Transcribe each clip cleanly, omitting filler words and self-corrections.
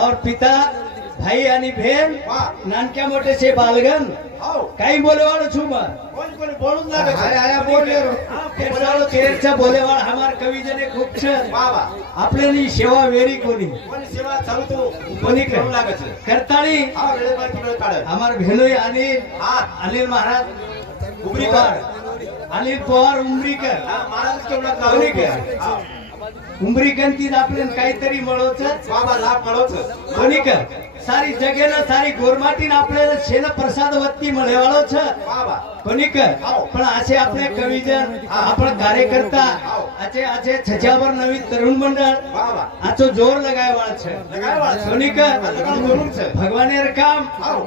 और पिता भाई आणि बहन नानक्या मोठेचे बालगण काही बोलेवाळ છું માં કોણ બોલું લાગે છે આયા બોલેરો કેરવાળો કેરचा બોલેવાळ हमार कविजने खूप છે વાહ आपल्यानी सेवा वेरी कोणी કોની સેવા ચાલુ તો कोणी કેવું લાગે છે करताळी હા વેળે પર કાઢે हमार भेलोई अनिल હા अनिल महाराज ઉમરીકર अनिल पवार उमरीकर હા महाराज केवढा कोणी लागे के? हा उमरीकंतीत आपल्याला काहीतरी મળોचं बाबा लाभ મળો છે कोणी कर सारी जगेनं सारी गोरमाटीन आपल्याला शेन प्रसाद वत्ती મળેવાળો છે बाबा कोणी कर पण असे आपले कविजन आपण कार्यकर्ता असे असे छजावर नवीन तरुण मंडळ बाबा आचो जोर लगायवाळ છે लगायवाळ છે कोणी कर लगाव જરૂર છે भगवानेर काम આવો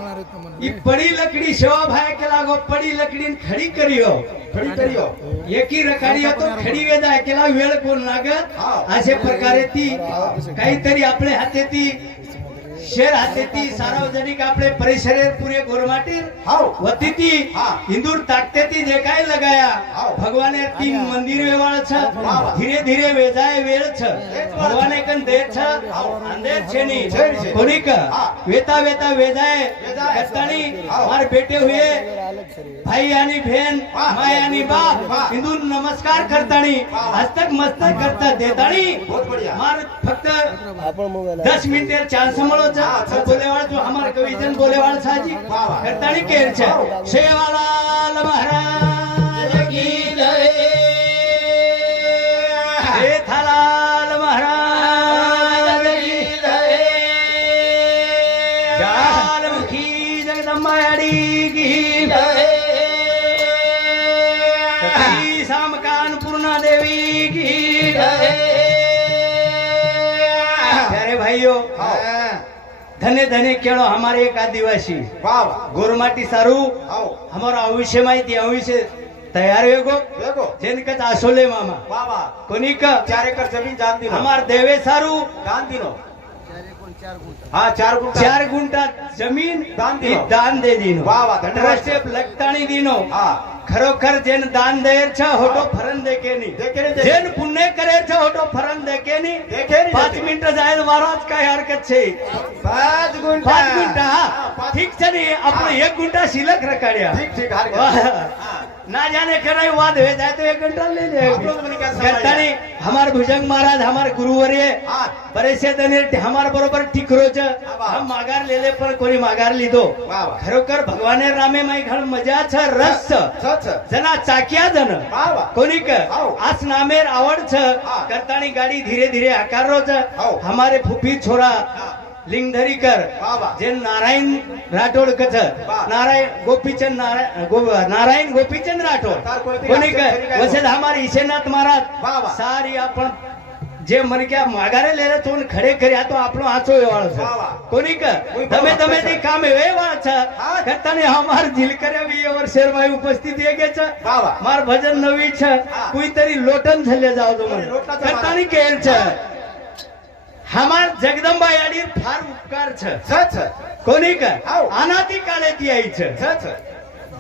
ई पड़ी लकड़ी सेवा भाई के लागो पड़ी लकड़ी खड़ी करियो खड़ी करियो एकी रकाडियो तो खडी वेदा केला वेळ कोण लागत अशा प्रकारे ती काहीतरी आपल्या हातेती शेर हातेती सार्वजनिक आपले परिसरे पुरे गोरमाटीर हाव वती ती इंदूर ताकते ती जे काय लगाया भगवाने तीन मंदिर वेवाळ छ धीरे धीरे वेजाय वेळ छ भगवाने कन दे छ अंधेर छेनी कोणी का वेता वेता वेजाय कस्तानी मार बेटे हुए भाई आणि बहन माय आणि बाप इंदूर नमस्कार करतानी हस्तक मस्तक करता देतानी बहुत बढ़िया मार फक्त 10 मिनिटे चान्स મળો છે બોલેવાળ જો हमार कविजन बोलेवाळ साजी करतानी केर છે शेवालाल महाराज की जय जेठालाल महाराज की जय ज्वालामुखी जगदंबाड़ी की जय सती सामकान पूर्णा देवी की जय प्यारे भाइयों धन्य धन्य केळो हमारे एक आदिवासी वाह गोरमाटी सारू आओ हमारा आयुष्य माहिती आयुष्य तयार वेगो देखो जेनकच आसोले मामा बाबा कोणी का 4 एकड़ जमीन दान दिनो हमार देवे सारू दान दिनो हाँ 4 गुंठा 4 गुंठा जमीन दान दिनो. दान दे दिनो वाह, वाह, धन्यवाद. ट्रस्टे लगताणी दिनो हाँ खरोखर जेन दान देर छ होटो फरन देकेनी देखेनी जेन पुण्य करे छ होटो फरन देकेनी देखेनी 5 मिनिट जायला महाराज काय हरकत छे 5 गुंठा 5 गुंठा ठीक છે ને આપણે 1 गुंठा शिलक रखाड्या ठीक ठीक हार वाह. गया ना जाने कराई वाद हो जाए तो 1 घंटा ले ले आप लोग मने क्या समझ करतानी हमार भुजंग महाराज हमार गुरुवर्य हाँ बरेचसे दने हमार बरोबर ठीक रोज हम माघार लेले पण कोणी माघार લીધો वाह वाह खरोखर भगवाने रामे माई घण मजा छ रस छ सच जना चाकिया जन वाह वाह कोणी क हाव. आस नामेर आवड छ हाँ. करतानी गाडी धीरे धीरे आकारो छ हाव. हमारे फुफी छोरा हाँ. लिंगधरीकर वाह वाह जे नारायण राठोड कथ वाह. नारायण गोपीचंद नारायण गोपीचंद राठोड तार कोणती कोणी गाठ तरी काय वसेद हमारे ईशेनाथ महाराज वाह वाह सारी आपण जे मन क्या मागारे लेले तो खडे खरी तो આપણો આચો વેવાળ છે વાહ વાહ. કોની ક કોઈ તમે બાબત તમે છે. તે કામે વેવાળ છે હા. કરતાને हमार झिलकरे वी और शेरभाई उपस्थित येगे છે वाह वाह मार भजन नवी છે હા. કોઈ तरी लोटन झले जाव तो कोणी लोटला तर करतानी केल છે हमार जगदंबा याडी फार उपकार છે सच कोणी क हाव. अनादी काळेती आई છે सच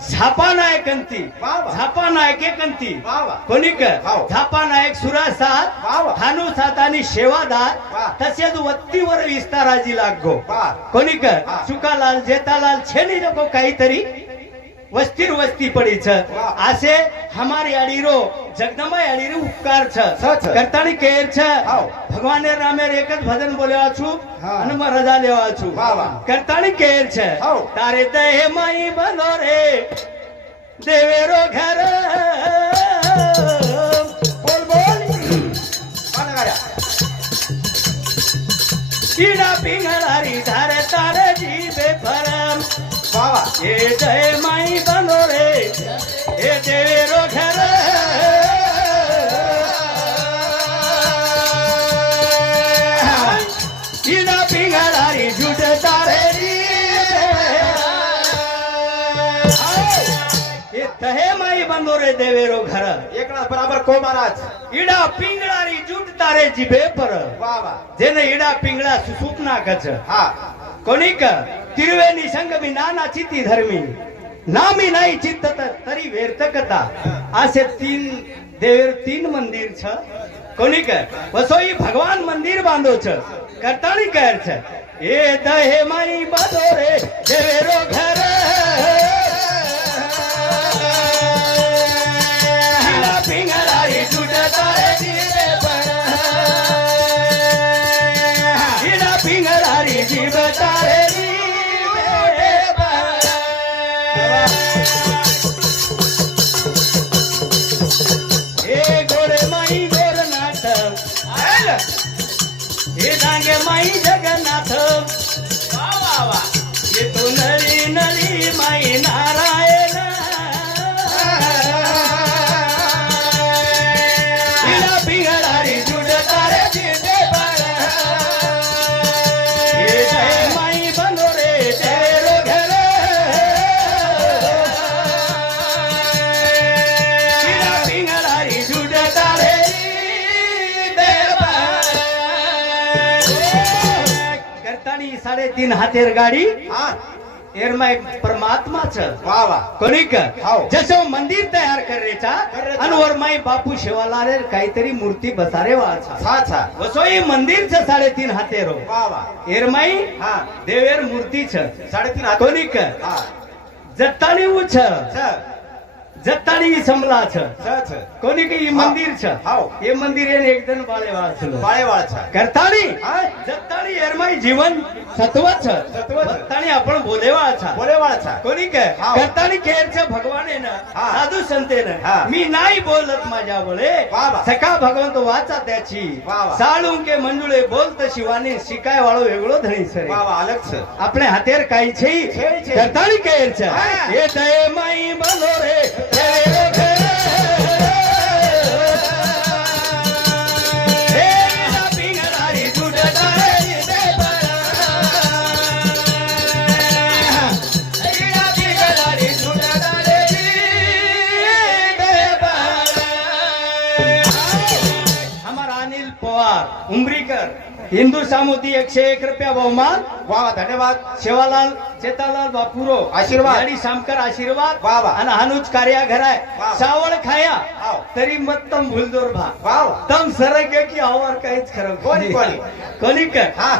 झापा नायकंती वाह वाह झापा नायकेकंती वाह वाह कोणी क हाव. झापा नायक सुरासात वाह वाह हानू सातानी सेवादार वाह. तसेच वत्तीवर विस्ताराजी लागो वाह कोणी क हा. सुकालाल जेतालाल छेनी लोक काहीतरी वस्तीर वस्ती पडी छ वाह. असे हमार याडीरो जगदंबा याडीरो उपकार छ सच. करतानी केर छ हाव. भगवाने रामेर एक જ ભજન બોલ્યા છું હા. અને માં રજા લેવા છું વાહ વાહ કરતાની કેર છે હાવ. તારે દહે માઈ બનો રે દેવેરો ઘર बोल बोल कोण गाड्या ઈડા પિંગળારી ધારે તારે જીવે ફરમ वाह वाह એ દહે માઈ બનો રે એ દેવેરો ઘર ઈડા પિંગળારી જુડ તારે એ દહે માઈ બનો રે દેવેરો ઘર एकला बराबर को महाराज ઈડા પિંગળારી જુડ તારે જીભે પર वाह वाह જેને ઈડા પિંગળા સુસૂપના કચ हाँ कोणी का तिरुवेनी संगमी नाना चित्ती धर्मी नामी नाही चित्त तरी व्यर्थकता असे 3 देवेर 3 मंदिर छ कोणी का वसोई भगवान मंदिर बांधो छ કરતાળી કહેર છે એ દહે માઈ બાદો રે દેવેરો ઘર હીરા પિંગળારી છૂટતા રે જીવે પણ હીરા પિંગળારી જીવતા રે જીવે પણ એ ગોળે માઈ ગોરનાથ એ ડાંગે માઈ જગન્નાથ એ તો નરી નરી માઈ નારાયણ હીરા પિંગળારી છૂટતા રે જીવે પણ એ જય માઈ બનો રે તેરો ઘર હીરા પિંગળારી છૂટતા રે કરતાની 3.5 હાથેર ગાડી હા એરमाय परमात्मा छ वाह वाह कोणीक हाव. जसं मंदिर तयार करायचा करायचा. आणि वर माई बापू शेवालारे काहीतरी मूर्ती बसारे वाचा छा छा वसोई मंदिर छ 3.5 हातेरो वाह वाह एरमाई हा देवेर मूर्ती छ 3.5 हात कोणीक हा जत्तानी उ छ छ जत्तानी समला छ छ छ कोणीक ई हाव. मंदिर छ हाव. એ મંદિર એને એકદમ બાળેવાળ છે बाळेवाळ छ કરતાણી हा જત્તાણી એરમાઈ જીવન સત્વ छ सत्व छ. જત્તાણી आपण बोलेवाळ छ बोलेवाळ छ कोणी काय हाव. करतानी केरचं भगवाने ना हा. साधू संतेनं हा. मी नाही बोलत माझ्या वळे वा वा. सखा भगवंत वाचा त्याची वा वा. साळुंके मंजुळे बोलत शिवाने शिकाय वाळो वेगळो धणी सरे वाह वाह अलग छ આપણે હાથેર કાઈ છે છે, છે. કરતાની કેર છે હા. એ દય માઈ બનો રે દેવેરો ઘર. હે હીરા પિંગળારી છૂટતા રે જીવે પણ. હીરા પિંગળારી છૂટતા રે જીવે પણ. हमारा अनिल पवार उमरीकर हिंदू सामुदी 101 रुपया बहुमान वाह वाह धन्यवाद सेवालाल चेतालाल बापुरो आशीर्वाद. याडी सामकर आशीर्वाद वा वा. आणि हानूच कार्या घराय वा वा. सावळ खाया हाव. तरी मत्तम भुलदोर भा वाह वाह तम सरगे की आवर काहीच खरं कोणी, कोणी? कोणी कर हा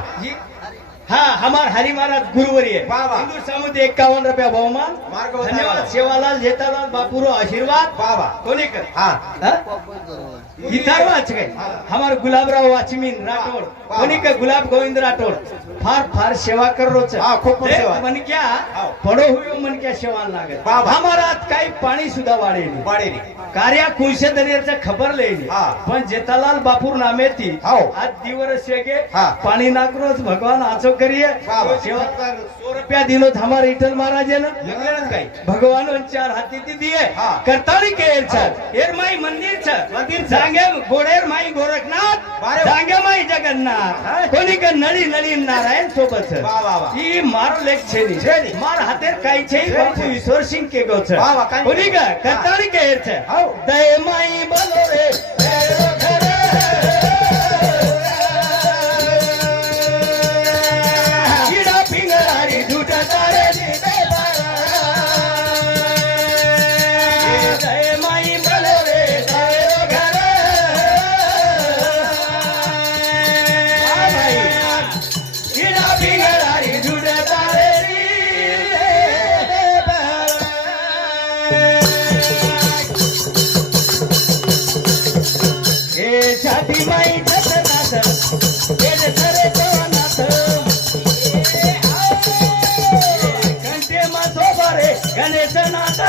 हाँ हमार हरि महाराज गुरुवरी है वाह वाह. हिंदू सामुदी 51 रुपया बहुमान मार्ग बताया. धन्यवाद सेवालाल जेतालाल बापुरो आशीर्वाद वाह वाह कोणी कर हा इथार वाच काय हमार गुलाबराव वाचमीन राठोड वाह. कोणी काय गुलाब गोविंद राठोड फार फार सेवा कर रोच हा, खूप खूप सेवा. मन क्या हाव. पडो हुयो मन क्या सेवा लागत वाह, वाह. हमारा काही पाणी सुद्धा वाढेल वाडेली कार्या कुंशे दनेरचं खबर लेली हा. पण जेतालाल बापूर नामे ती हाव. आज दिवस शेगे हा. पाणी नाकरोच भगवान आचो करिये वाह, वाह. सेवा कर 100 रुपया दिलो हमार इटल महाराजेनं लग्नच काय भगवान चार हाती ती दिये हा. करताळी केर छ एर माई मंदिर छ मंदिर छ. जांगे गोडेर माई गोरखनाथ बारे. जांगे माई जगन्नाथ हा. कोणी का नळी नळी नारायण सोबत छ वाह वाह वाह ई मारो लेख छेनी छेनी. मार हातेर काई छे छेनी, बापू छेनी. ईश्वर सिंह के गो छ वाह, वाह, काई कोणी का हा. करताळी केर छ हाव. दय माई बोलो रे तेरो घर हीरा पिंगळारी झुटता रे जीवे बाळा. जय माई बोलो रे तेरो घर. आ बाई. हीरा पिंगळारी झुटता रे जीवे बाळा. हे छाती माई जगन्नाथ हे सरे जगन्नाथ कंटे मा सोबारे गणेश नाथ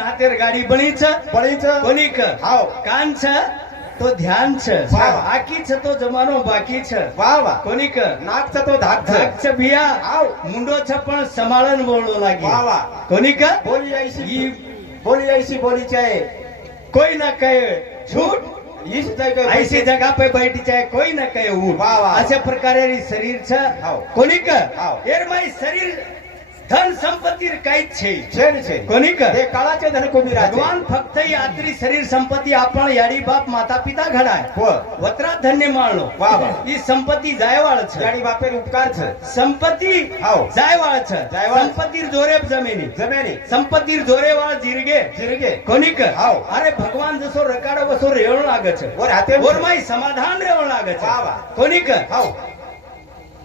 हातेर गाडी बनी छ बळीच कोणी क हाव. कान छ तो ध्यान छ वाह. आकी छ तो जमानो बाकी छ वाह वाह कोणी क नाकचा तो धाक छ धाक छ भिया हाव. मुंडो छ पण संभाळन बोलू लागी वाह वाह कोणी क बोली ऐसी ई बोली ऐसी बोली चाहे कोई ना कहे झूठ इस जगह ऐसी जगह पे बैठी चाहे कोई ना कहे ऊट वाह, वाह. अशा प्रकारे शरीर छ हाव. कोणी क हाव. एर माई शरीर ધન સંપત્તિ કઈ જ છે છે ને છે કોની કે એ કાળા છે ધન કુબીરા છે ભગવાન ફક્ત ઈ આતરી શરીર સંપત્તિ આપણ યાડી બાપ માતા પિતા ઘડાય હો વતરા ધન્ય માણલો વાહ, વાહ. ઈ સંપત્તિ જાયવાળ છે જાણી બાપેર ઉપકાર છે સંપત્તિ આવો. જાયવાળ છે જાયવાળ. સંપત્તિ જોરે જમીની જમેની સંપત્તિ જોરે વાળ જીરગે જીરગે કોની કે આવો. અરે ભગવાન જસો રકાડો બસો રેવણ લાગે છે ઓર હાથે ઓરમાઈ સમાધાન રેવણ લાગે છે વાહ, વાહ. કોની કે આવો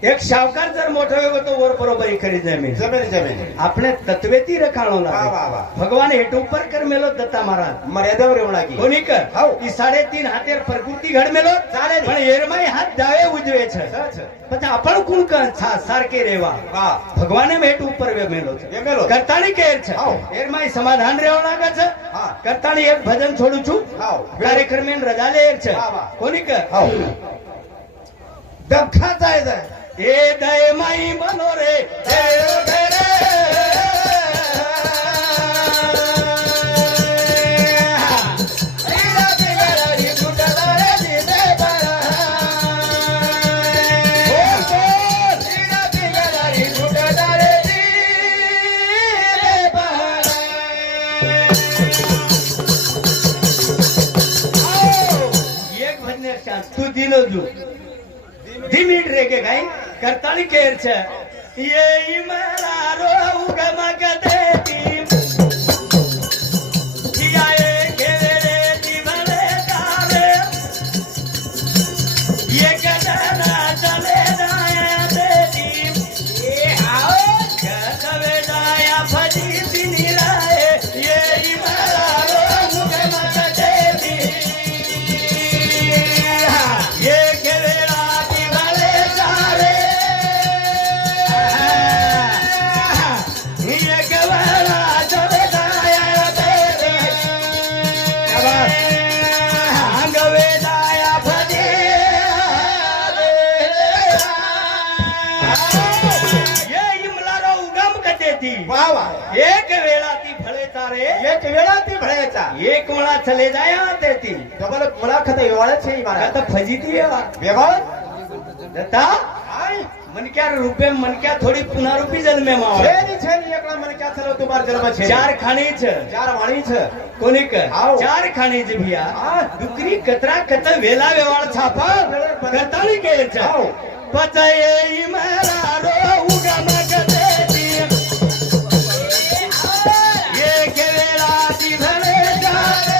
એક શાવકાર જર મોટો હોય તો ઓર બરોબરી કરી જમીન જમેની જમેની આપણે તત્વેથી રખાણો વાહ, વાહ, લાગે વાહ. ભગવાન હેઠ ઉપર કર મેલો દત્તા મહારાજ મર્યાદા રેવ લાગી કોની કર હાઉ. ઈ 3.5 હાથેર પ્રકૃતિ ઘડ મેલો ચાલે નહીં. પણ એરમાય હાથ દાવે ઉજવે છે છે પછી આપણ કોણ કર સારકે રેવા વાહ ભગવાને હેઠ ઉપર મેલો છે એ મેલો. કરતાણી કેર છે હાઉ. એરમાય સમાધાન રેવા લાગે છે હા. કરતાણી એક ભજન છોડું છું હાઉ. કાર્યક્રમ રજા લે છે વાહ, વાહ. કોની કર આવો દખા જાય જાય એ દય માઈ બનો રે દેવ ઘરે એક ભજને શાંત તું દીનો જુ ધીમીટ રે કે ગાઈ કરતાળી કેર છે એ મારા રો ઉગમ ગદેતી હિયા એ કેરે દીવલે તારે એ કદના ચલે દાયા દેતી એ આઓ કદવે દાયા ફજી દિની રાય એ મારા રો ઉગમ ગદેતી ये केवेला दिवाले सारे ये केवेला चले दाया तेरे अंगवे दाया फजे ये इमलारो उगम कटेती વાહ વાહ एक वेळाती फळे तारे એક વેળાથી ભળેચા एक मला चले जाया तेती ડબલ મુલાકાત એવાળે છે ઈ મારા आता फजिती વ્યવહાર દત્તા આય मनक्या रुपये मनक्या थोडी पुन्हा रुपी जन्मे છે मावा ની છે ની એકલા મને ક્યાં થલો તું બાર જન્મ છે चार खाणी छ ચાર વાણી છે कोणी क आव. चार खाणी ज भिया आ. डुकरी कतरा कत वेला वेवाळ छापा करताळी के छ आव. पचये इमरा रो उगा मगदेती ये केवेला दिभले जारे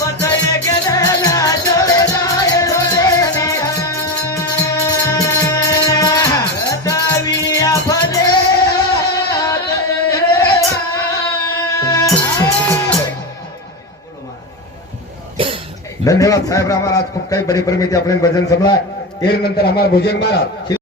पचये केवेला जोरे जाय रोदेनी ताविया फदे धन्यवाद साहेब हमारा आज खूप काही बड़ी परिमिती आपल्याला भजन संपला एक नंतर हमारा भुजंग महाराज